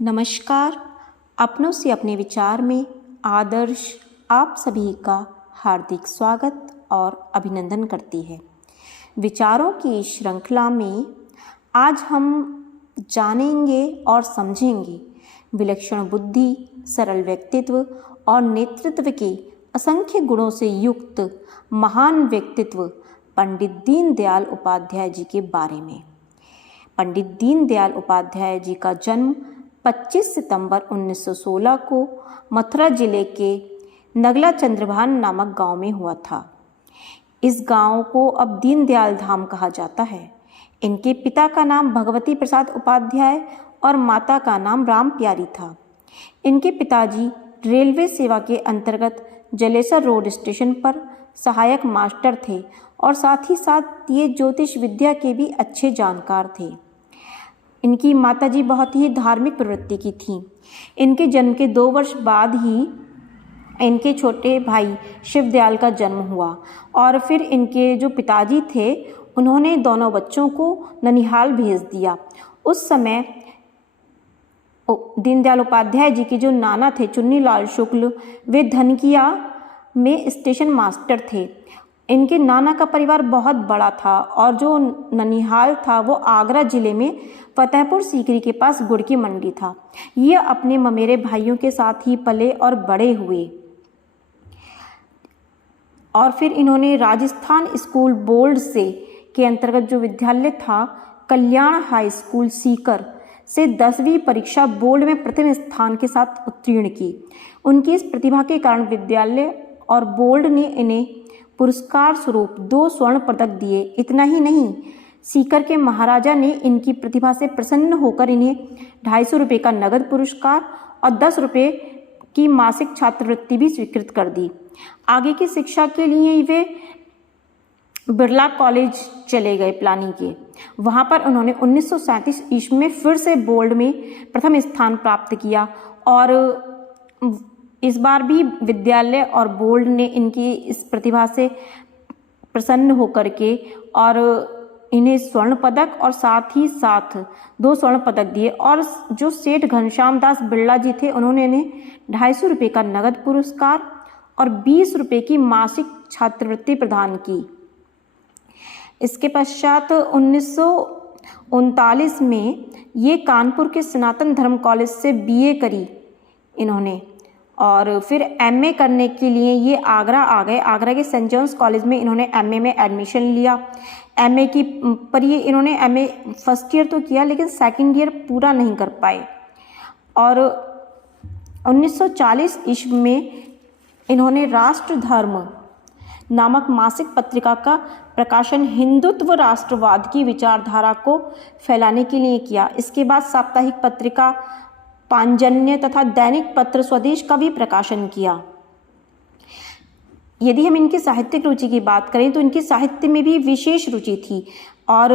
नमस्कार। अपनों से अपने विचार में आदर्श आप सभी का हार्दिक स्वागत और अभिनंदन करती है। विचारों की श्रृंखला में आज हम जानेंगे और समझेंगे विलक्षण बुद्धि, सरल व्यक्तित्व और नेतृत्व के असंख्य गुणों से युक्त महान व्यक्तित्व पंडित दीनदयाल उपाध्याय जी के बारे में। पंडित दीनदयाल उपाध्याय जी का जन्म 25 सितंबर 1916 को मथुरा जिले के नगला चंद्रभान नामक गांव में हुआ था। इस गांव को अब दीनदयाल धाम कहा जाता है। इनके पिता का नाम भगवती प्रसाद उपाध्याय और माता का नाम राम प्यारी था। इनके पिताजी रेलवे सेवा के अंतर्गत जलेसर रोड स्टेशन पर सहायक मास्टर थे और साथ ही साथ ये ज्योतिष विद्या के भी अच्छे जानकार थे। इनकी माताजी बहुत ही धार्मिक प्रवृत्ति की थीं। इनके जन्म के 2 वर्ष बाद ही इनके छोटे भाई शिवदयाल का जन्म हुआ और फिर इनके जो पिताजी थे उन्होंने दोनों बच्चों को ननिहाल भेज दिया। उस समय दीनदयाल उपाध्याय जी के जो नाना थे चुन्नीलाल शुक्ल, वे धनकिया में स्टेशन मास्टर थे। इनके नाना का परिवार बहुत बड़ा था और जो ननिहाल था वो आगरा जिले में फतेहपुर सीकरी के पास गुड़ की मंडी था। ये अपने ममेरे भाइयों के साथ ही पले और बड़े हुए और फिर इन्होंने राजस्थान स्कूल बोर्ड से के अंतर्गत जो विद्यालय था कल्याण हाई स्कूल सीकर से 10वीं परीक्षा बोर्ड में प्रथम स्थान के साथ उत्तीर्ण की। उनकी इस प्रतिभा के कारण विद्यालय और बोर्ड ने इन्हें पुरस्कार स्वरूप 2 स्वर्ण पदक दिए। इतना ही नहीं, सीकर के महाराजा ने इनकी प्रतिभा से प्रसन्न होकर इन्हें 250 रुपये का नगद पुरस्कार और 10 रुपये की मासिक छात्रवृत्ति भी स्वीकृत कर दी। आगे की शिक्षा के लिए वे बिरला कॉलेज चले गए पिलानी के। वहाँ पर उन्होंने 1937 ईस्वी में फिर से बोर्ड में प्रथम स्थान प्राप्त किया और इस बार भी विद्यालय और बोर्ड ने इनकी इस प्रतिभा से प्रसन्न होकर के और इन्हें स्वर्ण पदक और साथ ही साथ 2 स्वर्ण पदक दिए। और जो सेठ घनश्याम दास बिरला जी थे उन्होंने इन्हें 250 रुपये का नगद पुरस्कार और 20 रुपये की मासिक छात्रवृत्ति प्रदान की। इसके पश्चात 1939 में ये कानपुर के सनातन धर्म कॉलेज से BA करी इन्होंने और फिर MA करने के लिए ये आगरा आ गए। आगरा के सेंट जॉन्स कॉलेज में इन्होंने MA में एडमिशन लिया। MA की पर ये इन्होंने MA फर्स्ट ईयर तो किया लेकिन सेकंड ईयर पूरा नहीं कर पाए और 1940 ईस्वी में इन्होंने राष्ट्र धर्म नामक मासिक पत्रिका का प्रकाशन हिंदुत्व राष्ट्रवाद की विचारधारा को फैलाने के लिए किया। इसके बाद साप्ताहिक पत्रिका पांजन्य तथा दैनिक पत्र स्वदेश का भी प्रकाशन किया। यदि हम इनकी साहित्यिक रुचि की बात करें तो इनकी साहित्य में भी विशेष रुचि थी और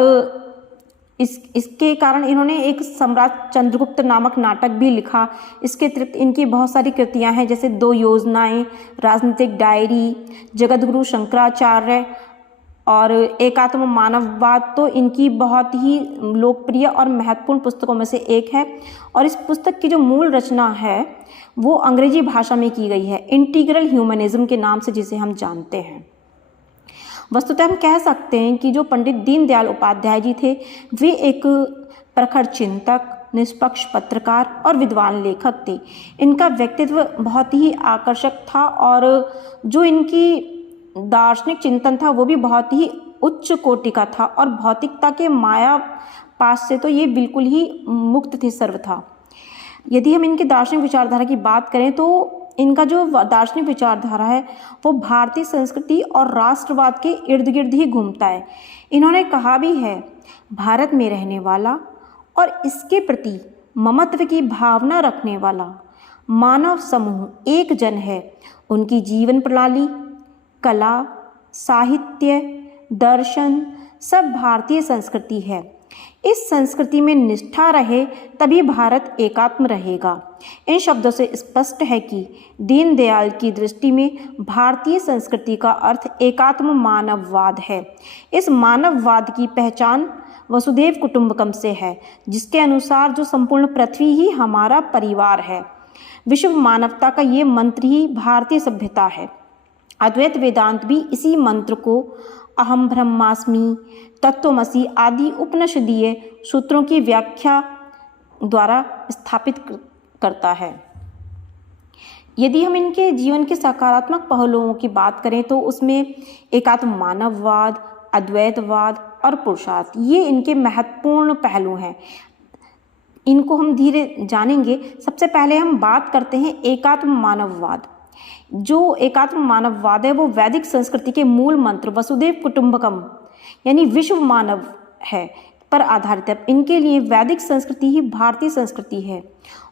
इसके कारण इन्होंने एक सम्राट चंद्रगुप्त नामक नाटक भी लिखा। इसके अतिरिक्त इनकी बहुत सारी कृतियां हैं जैसे 2 योजनाएं, राजनीतिक डायरी, जगतगुरु शंकराचार्य और एकात्म मानववाद तो इनकी बहुत ही लोकप्रिय और महत्वपूर्ण पुस्तकों में से एक है। और इस पुस्तक की जो मूल रचना है वो अंग्रेजी भाषा में की गई है, इंटीग्रल ह्यूमनिज्म के नाम से जिसे हम जानते हैं। वस्तुतः हम कह सकते हैं कि जो पंडित दीनदयाल उपाध्याय जी थे वे एक प्रखर चिंतक, निष्पक्ष पत्रकार और विद्वान लेखक थे। इनका व्यक्तित्व बहुत ही आकर्षक था और जो इनकी दार्शनिक चिंतन था वो भी बहुत ही उच्च कोटि का था और भौतिकता के माया पास से तो ये बिल्कुल ही मुक्त थे, सर्वथा। यदि हम इनकी दार्शनिक विचारधारा की बात करें तो इनका जो दार्शनिक विचारधारा है वो भारतीय संस्कृति और राष्ट्रवाद के इर्द गिर्द ही घूमता है। इन्होंने कहा भी है, भारत में रहने वाला और इसके प्रति ममत्व की भावना रखने वाला मानव समूह एक जन है। उनकी जीवन प्रणाली, कला, साहित्य, दर्शन सब भारतीय संस्कृति है। इस संस्कृति में निष्ठा रहे तभी भारत एकात्म रहेगा। इन शब्दों से स्पष्ट है कि दीनदयाल की दृष्टि में भारतीय संस्कृति का अर्थ एकात्म मानववाद है। इस मानववाद की पहचान वसुधैव कुटुंबकम से है, जिसके अनुसार जो संपूर्ण पृथ्वी ही हमारा परिवार है। विश्व मानवता का ये मंत्र ही भारतीय सभ्यता है। अद्वैत वेदांत भी इसी मंत्र को अहम ब्रह्मास्मि, तत्त्वमसि आदि उपनिषदीय सूत्रों की व्याख्या द्वारा स्थापित करता है। यदि हम इनके जीवन के सकारात्मक पहलुओं की बात करें तो उसमें एकात्म मानववाद, अद्वैतवाद और पुरुषार्थ, ये इनके महत्वपूर्ण पहलू हैं। इनको हम धीरे जानेंगे। सबसे पहले हम बात करते हैं एकात्म मानववाद। जो एकात्म मानववाद है वो वैदिक संस्कृति के मूल मंत्र वसुधैव कुटुंबकम यानी विश्व मानव है पर आधारित है। इनके लिए वैदिक संस्कृति ही भारतीय संस्कृति है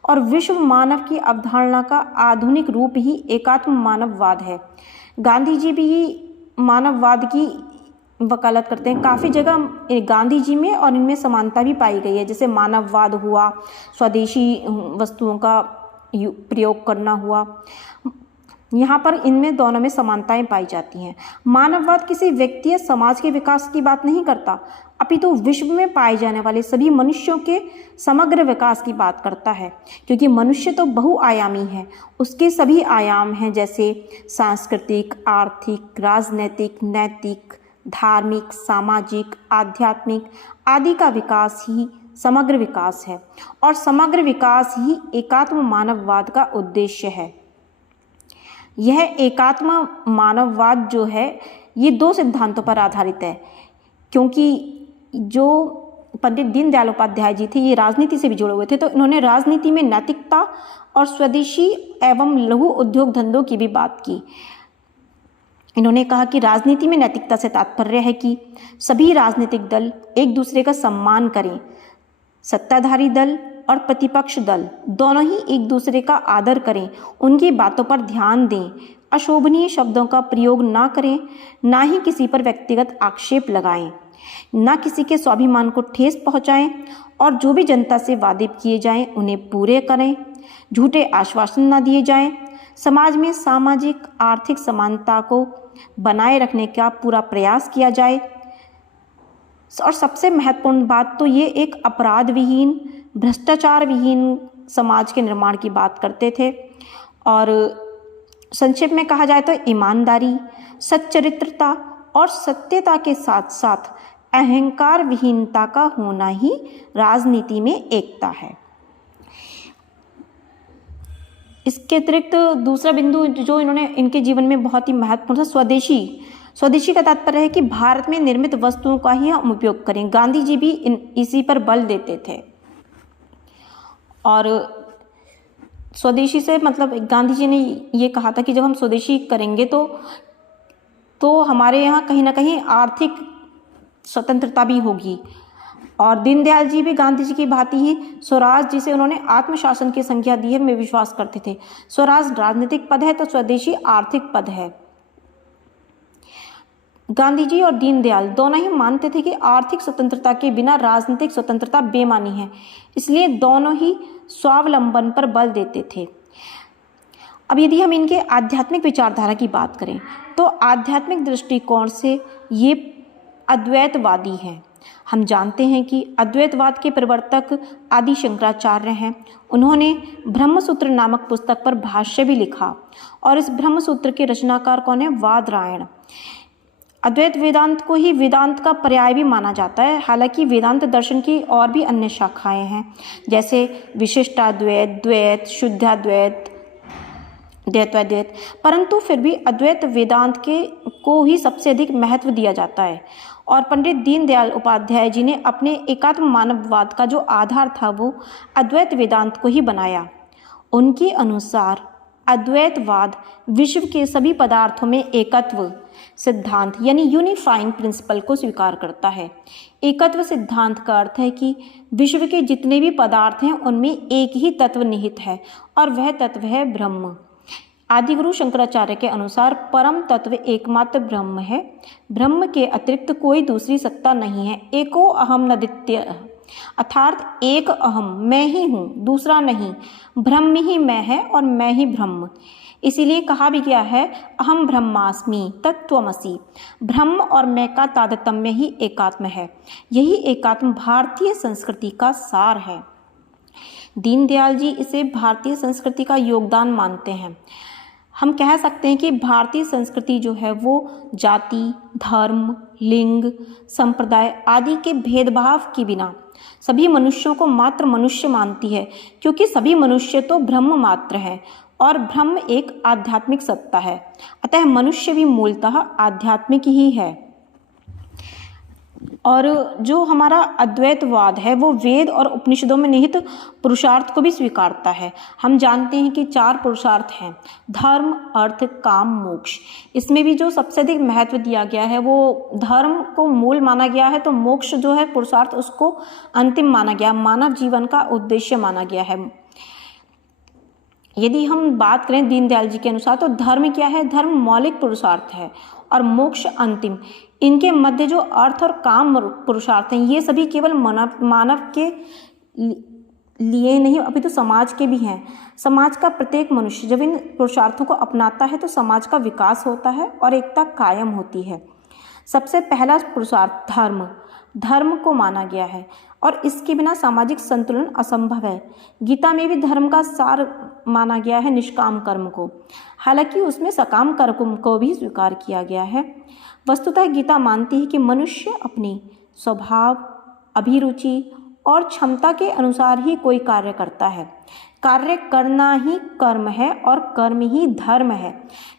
और विश्व मानव की अवधारणा का आधुनिक रूप ही एकात्म मानववाद है। गांधी जी भी मानववाद की वकालत करते हैं। काफ़ी जगह गांधी जी में और इनमें समानता भी पाई गई है, जैसे मानववाद हुआ, स्वदेशी वस्तुओं का प्रयोग करना हुआ, यहाँ पर इनमें दोनों में समानताएं पाई जाती हैं। मानववाद किसी व्यक्ति या समाज के विकास की बात नहीं करता, अपितु विश्व में पाए जाने वाले सभी मनुष्यों के समग्र विकास की बात करता है, क्योंकि मनुष्य तो बहुआयामी है। उसके सभी आयाम हैं, जैसे सांस्कृतिक, आर्थिक, राजनैतिक, नैतिक, धार्मिक, सामाजिक, आध्यात्मिक आदि का विकास ही समग्र विकास है और समग्र विकास ही एकात्म मानववाद का उद्देश्य है। यह एकात्म मानववाद जो है ये दो सिद्धांतों पर आधारित है, क्योंकि जो पंडित दीनदयाल उपाध्याय जी थे ये राजनीति से भी जुड़े हुए थे, तो इन्होंने राजनीति में नैतिकता और स्वदेशी एवं लघु उद्योग धंधों की भी बात की। इन्होंने कहा कि राजनीति में नैतिकता से तात्पर्य है कि सभी राजनीतिक दल एक दूसरे का सम्मान करें, सत्ताधारी दल और प्रतिपक्ष दल दोनों ही एक दूसरे का आदर करें, उनकी बातों पर ध्यान दें, अशोभनीय शब्दों का प्रयोग ना करें, ना ही किसी पर व्यक्तिगत आक्षेप लगाएं, ना किसी के स्वाभिमान को ठेस पहुंचाएं और जो भी जनता से वादे किए जाएं उन्हें पूरे करें, झूठे आश्वासन ना दिए जाएं, समाज में सामाजिक आर्थिक समानता को बनाए रखने का पूरा प्रयास किया जाए और सबसे महत्वपूर्ण बात तो ये एक अपराध विहीन, भ्रष्टाचार विहीन समाज के निर्माण की बात करते थे। और संक्षेप में कहा जाए तो ईमानदारी, सच्चरित्रता और सत्यता के साथ साथ अहंकार विहीनता का होना ही राजनीति में एकता है। इसके अतिरिक्त दूसरा बिंदु जो इन्होंने इनके जीवन में बहुत ही महत्वपूर्ण था, स्वदेशी का तात्पर्य है कि भारत में निर्मित वस्तुओं का ही हम उपयोग करें। गांधी जी भी इसी पर बल देते थे और स्वदेशी से मतलब गांधी जी ने ये कहा था कि जब हम स्वदेशी करेंगे तो हमारे यहाँ कहीं ना कहीं आर्थिक स्वतंत्रता भी होगी। और दीनदयाल जी भी गांधी जी की भांति ही स्वराज, जिसे उन्होंने आत्मशासन की संज्ञा दी है, में विश्वास करते थे। स्वराज राजनीतिक पद है तो स्वदेशी आर्थिक पद है। गांधी जी और दीनदयाल दोनों ही मानते थे कि आर्थिक स्वतंत्रता के बिना राजनीतिक स्वतंत्रता बेमानी है, इसलिए दोनों ही स्वावलंबन पर बल देते थे। अब यदि हम इनके आध्यात्मिक विचारधारा की बात करें तो आध्यात्मिक दृष्टिकोण से ये अद्वैतवादी हैं। हम जानते हैं कि अद्वैतवाद के प्रवर्तक आदि शंकराचार्य हैं। उन्होंने ब्रह्मसूत्र नामक पुस्तक पर भाष्य भी लिखा और इस ब्रह्मसूत्र के रचनाकार कौन है? वादरायण। अद्वैत वेदांत को ही वेदांत का पर्याय भी माना जाता है। हालांकि वेदांत दर्शन की और भी अन्य शाखाएं हैं, जैसे विशिष्टाद्वैत, द्वैत, शुद्धाद्वैत, द्वैताद्वैत, परंतु फिर भी अद्वैत वेदांत को ही सबसे अधिक महत्व दिया जाता है। और पंडित दीनदयाल उपाध्याय जी ने अपने एकात्म मानववाद का जो आधार था वो अद्वैत वेदांत को ही बनाया। उनके अनुसार अद्वैतवाद विश्व के सभी पदार्थों में एकत्व सिद्धांत यानी यूनिफाइंग प्रिंसिपल को स्वीकार करता है। एकत्व सिद्धांत का अर्थ है कि विश्व के जितने भी पदार्थ हैं उनमें एक ही तत्व निहित है और वह तत्व है ब्रह्म। आदिगुरु शंकराचार्य के अनुसार परम तत्व एकमात्र ब्रह्म है। ब्रह्म के अतिरिक्त कोई दूसरी सत्ता नहीं है। एको अहम न द्वितीय, अर्थात एक अहम मैं ही हूँ, दूसरा नहीं। ब्रह्म ही मैं है और मैं ही ब्रह्म। इसीलिए कहा भी गया है अहम ब्रह्मास्मि तत्त्वमसि। ब्रह्म और मैं का तादात्म्य ही एकात्म है। यही एकात्म भारतीय संस्कृति का सार है। दीनदयाल जी इसे भारतीय संस्कृति का योगदान मानते हैं। हम कह सकते हैं कि भारतीय संस्कृति जो है वो जाति, धर्म, लिंग, संप्रदाय आदि के भेदभाव के बिना सभी मनुष्यों को मात्र मनुष्य मानती है, क्योंकि सभी मनुष्य तो ब्रह्म मात्र हैं और ब्रह्म एक आध्यात्मिक सत्ता है। अतः मनुष्य भी मूलतः आध्यात्मिक ही है। और जो हमारा अद्वैतवाद है वो वेद और उपनिषदों में निहित पुरुषार्थ को भी स्वीकारता है। हम जानते हैं कि 4 पुरुषार्थ हैं, धर्म, अर्थ, काम, मोक्ष। इसमें भी जो सबसे अधिक महत्व दिया गया है वो धर्म को मूल माना गया है, तो मोक्ष जो है पुरुषार्थ उसको अंतिम माना गया, मानव जीवन का उद्देश्य माना गया है। यदि हम बात करें दीनदयाल जी के अनुसार तो धर्म क्या है? धर्म मौलिक पुरुषार्थ है और मोक्ष अंतिम। इनके मध्य जो अर्थ और काम पुरुषार्थ हैं ये सभी केवल मानव के लिए नहीं अपितु समाज के भी हैं। समाज का प्रत्येक मनुष्य जब इन पुरुषार्थों को अपनाता है तो समाज का विकास होता है और एकता कायम होती है। सबसे पहला पुरुषार्थ धर्म, धर्म को माना गया है और इसके बिना सामाजिक संतुलन असंभव है। गीता में भी धर्म का सार माना गया है निष्काम कर्म को, हालांकि उसमें सकाम कर्म को भी स्वीकार किया गया है। वस्तुतः गीता मानती है कि मनुष्य अपनी स्वभाव, अभिरुचि और क्षमता के अनुसार ही कोई कार्य करता है। कार्य करना ही कर्म है और कर्म ही धर्म है।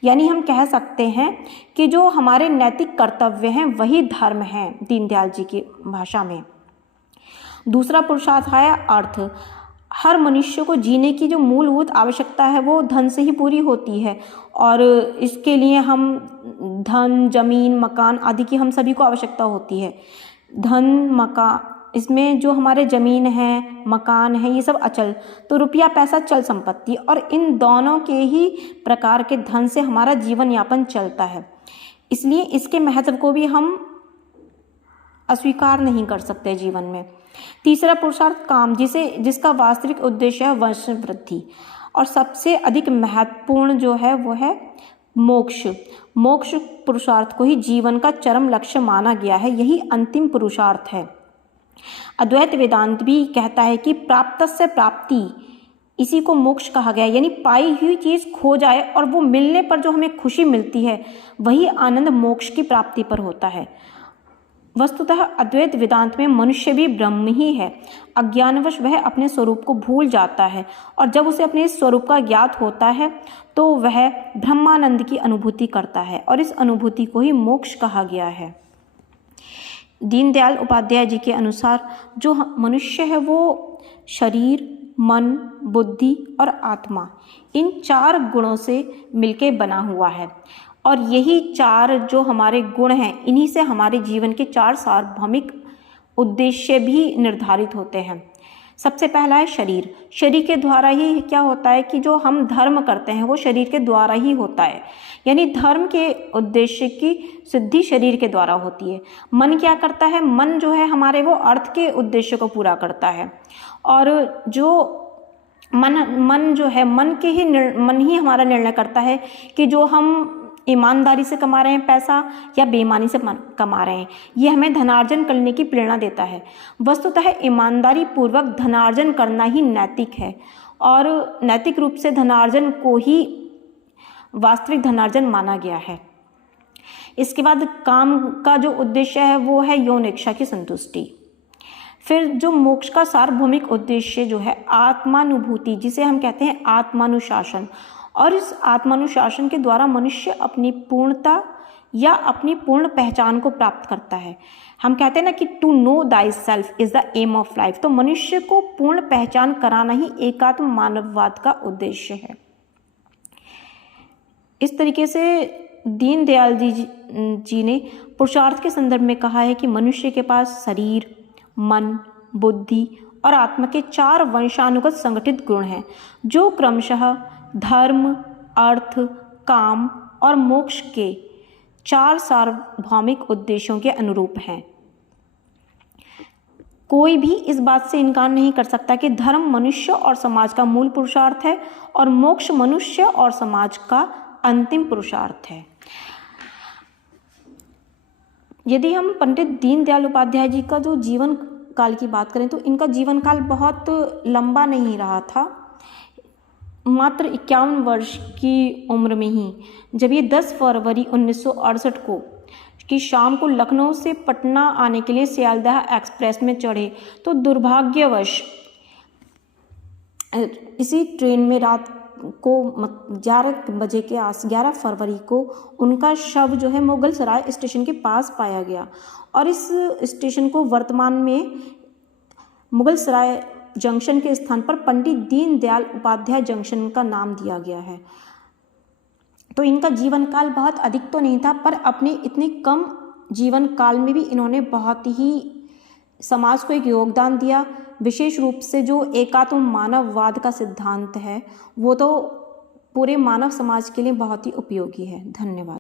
यानी हम कह सकते हैं कि जो हमारे नैतिक कर्तव्य हैं वही धर्म हैं दीनदयाल जी की भाषा में। दूसरा पुरुषार्थ है अर्थ। हर मनुष्य को जीने की जो मूलभूत आवश्यकता है वो धन से ही पूरी होती है और इसके लिए हम धन, जमीन, मकान आदि की हम सभी को आवश्यकता होती है। धन, मकान, इसमें जो हमारे ज़मीन है, मकान है, ये सब अचल, तो रुपया पैसा चल संपत्ति, और इन दोनों के ही प्रकार के धन से हमारा जीवन यापन चलता है। इसलिए इसके महत्व को भी हम अस्वीकार नहीं कर सकते जीवन में। तीसरा पुरुषार्थ काम, जिसका वास्तविक उद्देश्य है वंश वृद्धि, और सबसे अधिक महत्वपूर्ण जो है वो है मोक्ष। मोक्ष पुरुषार्थ को ही जीवन का चरम लक्ष्य माना गया है, यही अंतिम पुरुषार्थ है। अद्वैत वेदांत भी कहता है कि प्राप्तस्य प्राप्ति, इसी को मोक्ष कहा गया, यानी पाई हुई चीज़ खो जाए और वो मिलने पर जो हमें खुशी मिलती है वही आनंद मोक्ष की प्राप्ति पर होता है। वस्तुतः अद्वैत वेदांत में मनुष्य भी ब्रह्म ही है। अज्ञानवश वह अपने स्वरूप को भूल जाता है और जब उसे अपने स्वरूप का ज्ञात होता है तो वह ब्रह्मानंद की अनुभूति करता है और इस अनुभूति को ही मोक्ष कहा गया है। दीनदयाल उपाध्याय जी के अनुसार जो मनुष्य है वो शरीर, मन, बुद्धि और आत्मा, इन 4 गुणों से मिलके बना हुआ है और यही 4 जो हमारे गुण हैं इन्हीं से हमारे जीवन के 4 सार्वभौमिक उद्देश्य भी निर्धारित होते हैं। सबसे पहला है शरीर। शरीर के द्वारा ही क्या होता है कि जो हम धर्म करते हैं वो शरीर के द्वारा ही होता है, यानी धर्म के उद्देश्य की सिद्धि शरीर के द्वारा होती है। मन क्या करता है? मन जो है हमारे वो अर्थ के उद्देश्य को पूरा करता है और जो मन जो है मन ही हमारा निर्णय करता है कि जो हम ईमानदारी से कमा रहे हैं पैसा या बेईमानी से कमा रहे हैं, ये हमें धनार्जन करने की प्रेरणा देता है। वस्तुतः ईमानदारी पूर्वक धनार्जन करना ही नैतिक है और नैतिक रूप से धनार्जन को ही वास्तविक धनार्जन माना गया है। इसके बाद काम का जो उद्देश्य है वो है यौन इच्छा की संतुष्टि। फिर जो मोक्ष का सार्वभौमिक उद्देश्य जो है आत्मानुभूति, जिसे हम कहते हैं आत्मानुशासन, और इस आत्मानुशासन के द्वारा मनुष्य अपनी पूर्णता या अपनी पूर्ण पहचान को प्राप्त करता है। हम कहते हैं ना कि to know thyself is the aim of life, तो मनुष्य को पूर्ण पहचान कराना ही एकात्म मानववाद का उद्देश्य है। इस तरीके से दीनदयाल जी ने पुरुषार्थ के संदर्भ में कहा है कि मनुष्य के पास शरीर, मन, बुद्धि और आत्मा के 4 वंशानुगत संगठित गुण हैं जो क्रमशः धर्म, अर्थ, काम और मोक्ष के 4 सार्वभौमिक उद्देश्यों के अनुरूप हैं। कोई भी इस बात से इनकार नहीं कर सकता कि धर्म मनुष्य और समाज का मूल पुरुषार्थ है और मोक्ष मनुष्य और समाज का अंतिम पुरुषार्थ है। यदि हम पंडित दीनदयाल उपाध्याय जी का जो जीवन काल की बात करें तो इनका जीवन काल बहुत लंबा नहीं रहा था। मात्र 51 वर्ष की उम्र में ही जब ये 10 फरवरी 1968 को की शाम को लखनऊ से पटना आने के लिए सियालदह एक्सप्रेस में चढ़े तो दुर्भाग्यवश इसी ट्रेन में रात को 11 फरवरी को उनका शव जो है मुगल सराय स्टेशन के पास पाया गया और इस स्टेशन को वर्तमान में मुगल सराय जंक्शन के स्थान पर पंडित दीनदयाल उपाध्याय जंक्शन का नाम दिया गया है। तो इनका जीवन काल बहुत अधिक तो नहीं था, पर अपने इतने कम जीवन काल में भी इन्होंने बहुत ही समाज को एक योगदान दिया। विशेष रूप से जो एकात्म मानववाद का सिद्धांत है वो तो पूरे मानव समाज के लिए बहुत ही उपयोगी है। धन्यवाद।